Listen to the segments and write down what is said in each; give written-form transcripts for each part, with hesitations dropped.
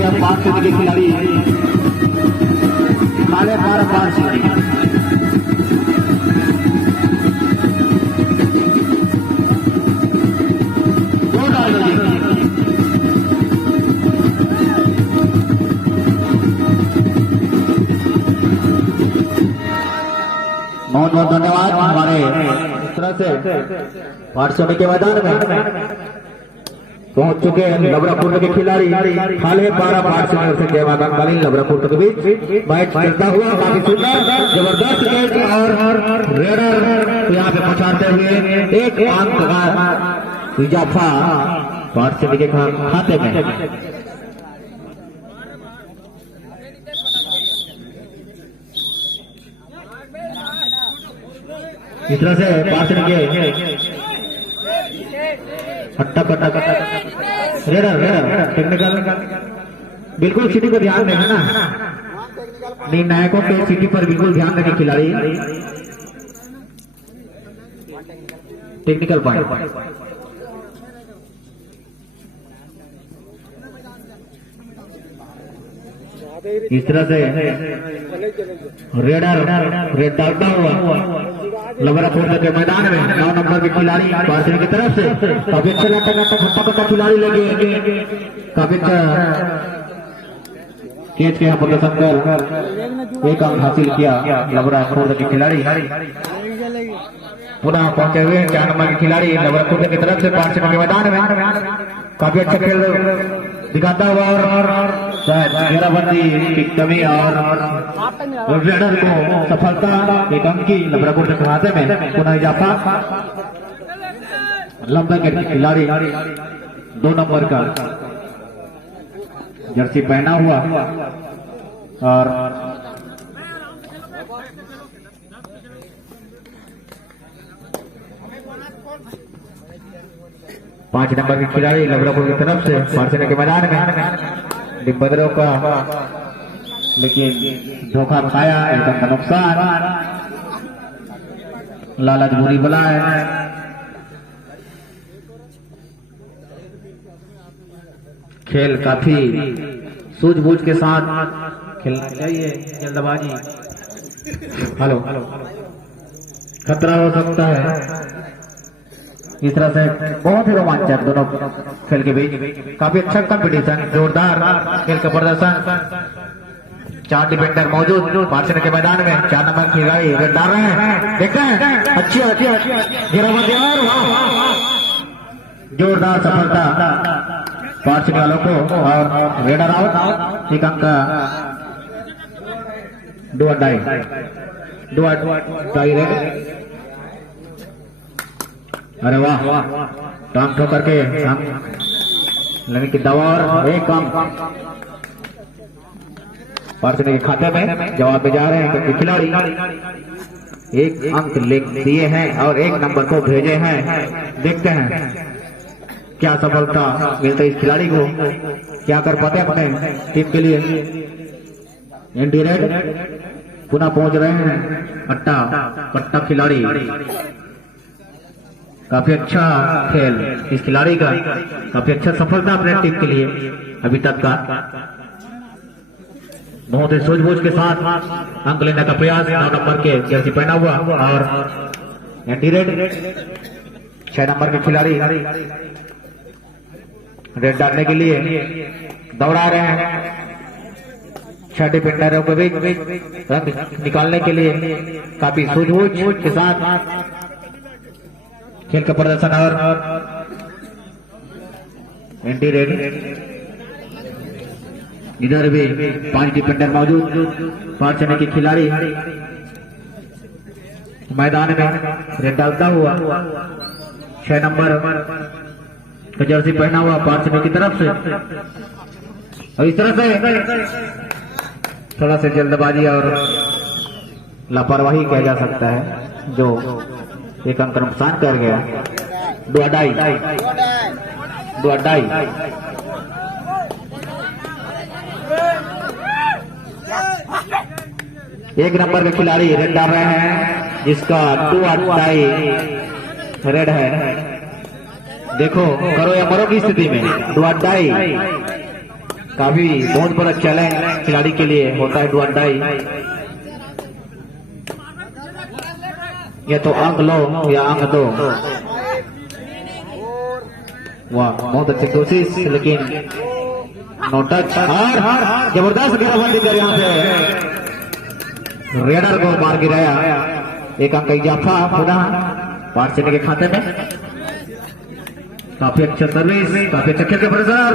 जगह 5 सीढ़ी के खिलाड़ी खाले पार 5 सीढ़ी बहुत बहुत धन्यवाद। हमारे इस तरह से 800 के मैदान में पहुंच चुके हैं लबरापुर के खिलाड़ी खाले 12 पार्टनर से जयवादान कालीन लबरापुर के बीच मैच चलता हुआ काफी सुंदर जबरदस्त मैच और रेडर यहाँ पे पहुंचाते हुए एक अंक का इजाफा पार्टनर के खाते में। इस तरह से पार्टनर के हट्टा कट्टा रेडर टेक्निकल बिल्कुल सिटी को ध्यान देना ना, निर्णायकों के सिटी पर बिल्कुल ध्यान देने खिलाड़ी टेक्निकल पॉइंट। इस तरह से रेडर रेड डालता हुआ लबरापुर के मैदान में 9 नंबर के खिलाड़ी पार्टी की तरफ से काफी अच्छा लगता खिलाड़ी लगे काफी अच्छा कैच के यहाँ प्रदर्शन कर एक अंक हासिल किया लबरापुर के खिलाड़ी। पुनः पहुंचे हुए 4 नंबर के खिलाड़ी लबरापुर की तरफ से पार्टी के मैदान में काफी अच्छा खेल दिखाता हुआ और घेराबंदी की कमी और रेडर को सफलता एक अंक की लबरापुर के खाते में पुनः इजाफा। लंबे के खिलाड़ी 2 नंबर का जर्सी पहना हुआ और 5 नंबर के खिलाड़ी लबरापुर की तरफ से पार्सना के मैदान में डिब्बदरों का लेकिन धोखा खाया एकदम का नुकसान लालच बुरी बला है। खेल काफी सूझबूझ के साथ खेलना चाहिए, जल्दबाजी हेलो खतरा हो सकता है। इस तरह से बहुत ही रोमांचक दोनों खेल के बीच काफी अच्छा कंपटीशन, जोरदार खेल का प्रदर्शन। 4 डिफेंडर मौजूद पार्सना के मैदान में 4 नंबर की खिलाड़ी डाल रहे हैं, देखते हैं अच्छी घेराबंदी और जोरदार सफलता पार्सना वालों को और रेडर आउट एक अंक का दो अड्डाई रेड। अरे वाह टांग ठोकर के लगे की दवा और एक अंक पार्सना के खाते में जवाब में जा रहे हैं क्योंकि खिलाड़ी 1 अंक लिख दिए हैं और 1 नंबर को भेजे हैं। देखते हैं क्या सफलता मिलता है इस खिलाड़ी को, क्या कर पाते अपने टीम के लिए। एंटी रेड पुनः पहुंच रहे हैं कट्टा खिलाड़ी। काफी अच्छा खेल इस खिलाड़ी का, काफी अच्छा सफलता अपने टीम के लिए अभी तक का। बहुत ही सूझबूझ के साथ अंक लेने का प्रयास 9 नंबर के जर्सी पहना हुआ और एंटी रेड 6 नंबर के खिलाड़ी रेड डालने के लिए दौड़ा रहे हैं। 6 डिफेंडरों के बीच रंग निकालने के लिए काफी सूझबूझ के साथ खेल का प्रदर्शन और एंटी रेड। इधर भी 5 डिफेंडर मौजूद पार्सना के खिलाड़ी मैदान में रेड डालता हुआ 6 नंबर का जर्सी पहना हुआ पार्सना की तरफ से। और इस तरह से थोड़ा सा जल्दबाजी और लापरवाही कहा जा सकता है जो एक अंक नुकसान कर गया। 2 अड्डाई 1 नंबर के खिलाड़ी रेड डाल रहे हैं जिसका 2 अड्डाई रेड है। देखो करो या मरो की स्थिति में 2 अड्डाई काफी बहुत बड़ा चैलेंज खिलाड़ी के लिए होता है डू और डाई। ये तो अंक लो या अंक दो। वाह बहुत अच्छी कोशिश, लेकिन नो टच। और जबरदस्त घेराबंदी कर यहाँ पे रेडर को मार गिराया। एक अंक इजाफा पुनः पार्सिनी के खाते में। काफी अच्छा सर्विस, काफी अच्छा खेल के प्रदर्शन।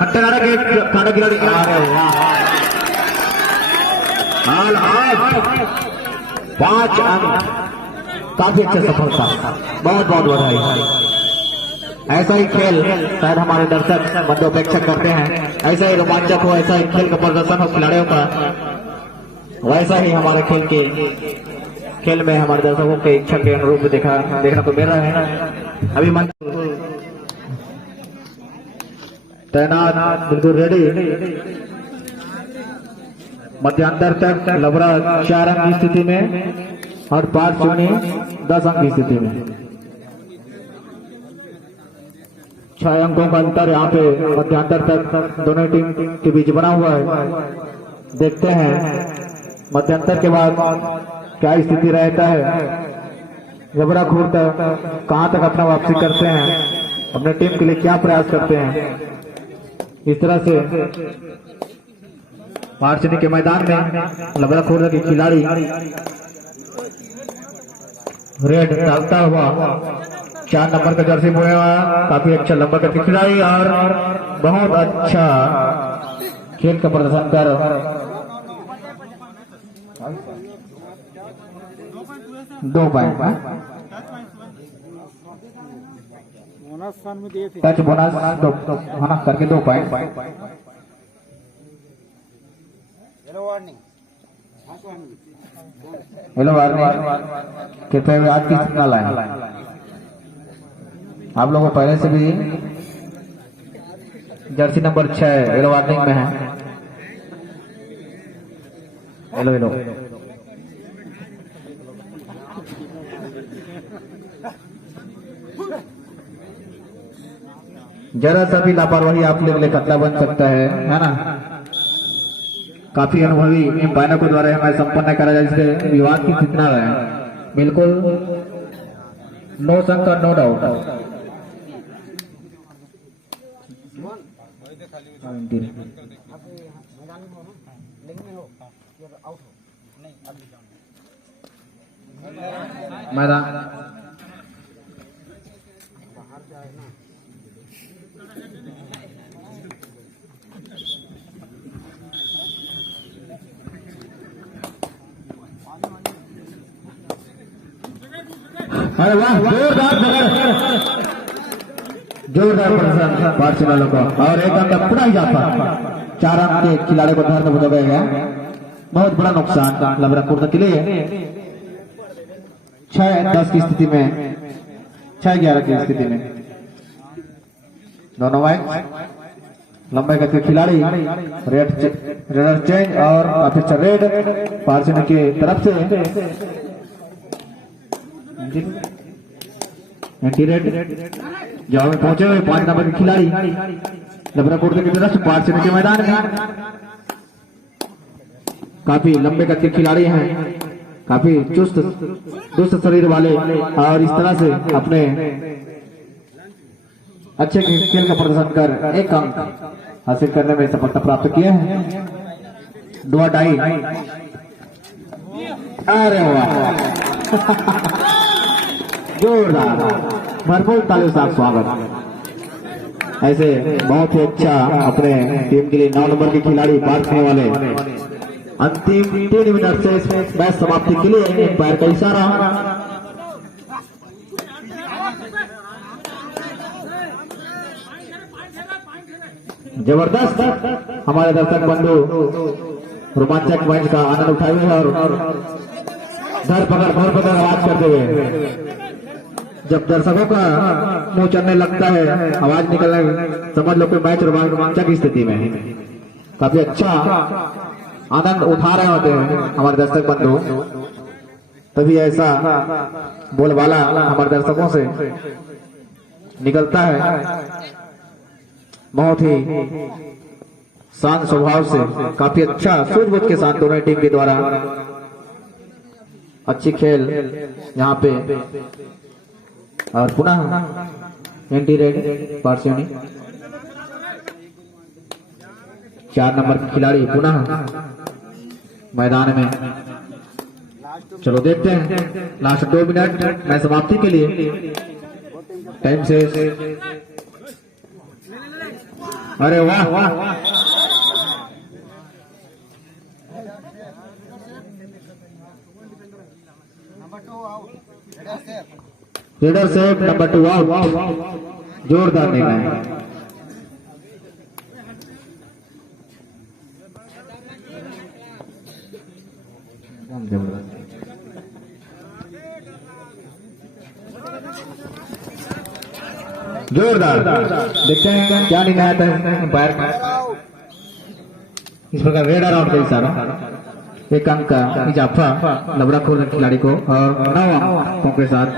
हट्टेगाड़ा के खाना खिलाड़ी हाल 5 अंक, काफी अच्छा सफलता, बहुत बहुत बधाई। ऐसा ही खेल शायद हमारे दर्शक बंदों अपेक्षा करते हैं, ऐसा ही रोमांचक हो, ऐसा ही खेल का प्रदर्शन हो खिलाड़ियों का, वैसा ही हमारे खेल में हमारे दर्शकों के इच्छा के अनुरूप देखने को मिल रहा है। अभी मंच तैनात, बिल्कुल रेडी। मध्यांतर तक लबरा 4 अंक की स्थिति में और पार्सिनी 10 अंक की स्थिति में। 6 अंकों का अंतर यहाँ पे मध्यांतर तक दोनों टीम के बीच बना हुआ है। देखते हैं मध्यांतर के बाद क्या स्थिति रहता है। जबरा खूर तक कहां तक अपना वापसी करते हैं, अपने टीम के लिए क्या प्रयास करते हैं। इस तरह से पार्सिनी के मैदान में लबरा खूर के खिलाड़ी रेड डालता हुआ 4 नंबर का जर्सी बोया हुआ, काफी अच्छा लंबा करके खिलाड़ी और बहुत अच्छा खेल का प्रदर्शन कर 2 पॉइंट टच बोनस करके 2 पॉइंट। हेलो वार्निंग कृपया भी आज की सूचना लाए। आप लोगों को पहले से भी जर्सी नंबर 6 हेलो वार्निंग में है। हेलो हेलो जरा सा भी लापरवाही आप लोग लिए कतला बन सकता है ना। काफी अनुभवी एम्पायरों के द्वारा हमें संपन्न करा जाए, जिससे विवाद की सूचना है। बिल्कुल नो शंका, नो डाउट। मैदान अरे वाह, जोरदार प्रदर्शन पार्सिनी वालों का। और एक अंक पूरा इजाफा, 4 अंक के खिलाड़ी को धर में दबाया गया। बहुत बड़ा नुकसान लबरा कुर्ता के लिए। 6-10 की स्थिति में, 6-11 की स्थिति में दोनों वाइड लंबे गति के खिलाड़ी रेड चेंज और काफी अच्छा रेड पार्सिनी की तरफ से। रेड जवाब में पहुंचे हुए 5 नंबर के खिलाड़ी लबरा कोट की तरफ से पार्सिनी के मैदान में। काफी लंबे कद के खिलाड़ी हैं, काफी चुस्त दुस्त शरीर वाले, और इस तरह से अपने अच्छे खेल का प्रदर्शन कर 1 अंक हासिल करने में सफलता प्राप्त किए हैं। डुआ डाई, अरे वाह जोरदार, भरपूर तालियों से स्वागत। ऐसे बहुत ही अच्छा अपने टीम के लिए 9 नंबर के खिलाड़ी भागने वाले अंतिम 3 मिनट से मैच समाप्ति के लिए पैर का इशारा। जबरदस्त हमारे दर्शक बंधु रोमांचक मैच का आनंद उठाए हुए और धर पकड़ आवाज करते हुए। जब दर्शकों का मुंह चलने लगता है, आवाज निकलने, समझ लो कि मैच रोमांचक की स्थिति में है। काफी अच्छा आनंद उठा रहे होते हैं हमारे दर्शक बंधु, तभी ऐसा बोलबाला हमारे दर्शकों से निकलता है। बहुत ही शांत स्वभाव से काफी अच्छा सूझबूझ के साथ दोनों टीम के द्वारा अच्छी खेल यहाँ पे। और पुनः एंटी रेड पार्सियोनी 4 नंबर के खिलाड़ी पुनः मैदान में। चलो देखते हैं लास्ट 2 मिनट मैच समाप्ति के लिए टाइम से। अरे वाह वाह, लीडर सेफ नंबर 2 आउट। जोरदार निर्णय। जोरदार। देखते हैं क्या निर्णय आता है एम्पायर का। इस प्रकार रेड राउंड का इशारा। एक अंक का इजाफा लबराखोर खिलाड़ी को और 9 अंकों के साथ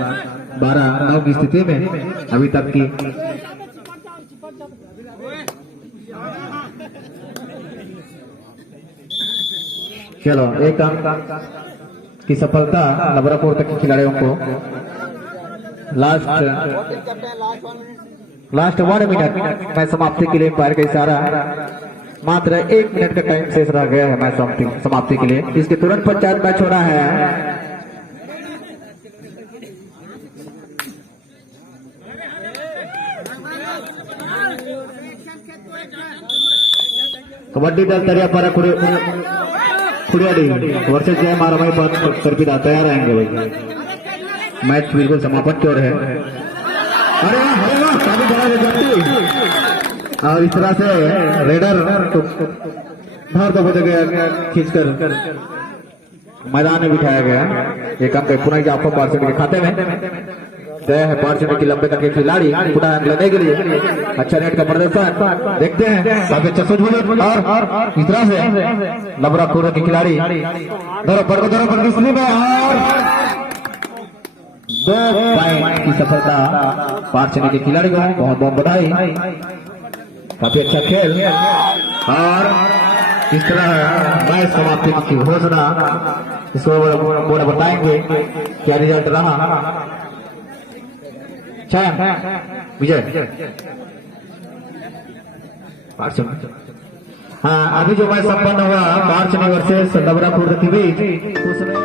12-9 की स्थिति में अभी तक की। चलो एक अंक की सफलता लबराखोर तक के खिलाड़ियों को। लास्ट 1 मिनट मैच समाप्ति के लिए एम्पायर का इशारा। मात्र 1 मिनट का टाइम शेष रह गया है मैच समाप्ति के लिए। इसके तुरंत पश्चात मैच हो रहा है। कबड्डी दल तरियापारा खुड़ियाडी वर्सेस जय मारामाई पर सर्पिता तैयार रहेंगे भाई। मैच बिल्कुल समापन की ओर है। अरे वाह, काफी बड़ा रिजल्ट। और इस तरह से रेडर बाहर तो बच गया, खींचकर मैदान में बिठाया गया। एक अंक पुनः जाफर पार्षद के खाते में तय है। पार्षद की लंबे तक के खिलाड़ी पुनः अंक लेने के लिए अच्छा नेट का प्रदर्शन देखते हैं। काफी अच्छा सूझबूझ और इस तरह से लबराखोर के खिलाड़ी धरो पर किसने में और 2 पॉइंट की सफलता पार्षद के खिलाड़ी को बहुत बहुत बधाई। काफी अच्छा खेल और इस तरह मैच समाप्ति की घोषणा इसको बोर्ड बताएंगे क्या रिजल्ट रहा। विजय हाँ, अभी जो मैच संपन्न हुआ पार्षद वर्सेस लबराखोर के बीच उसमें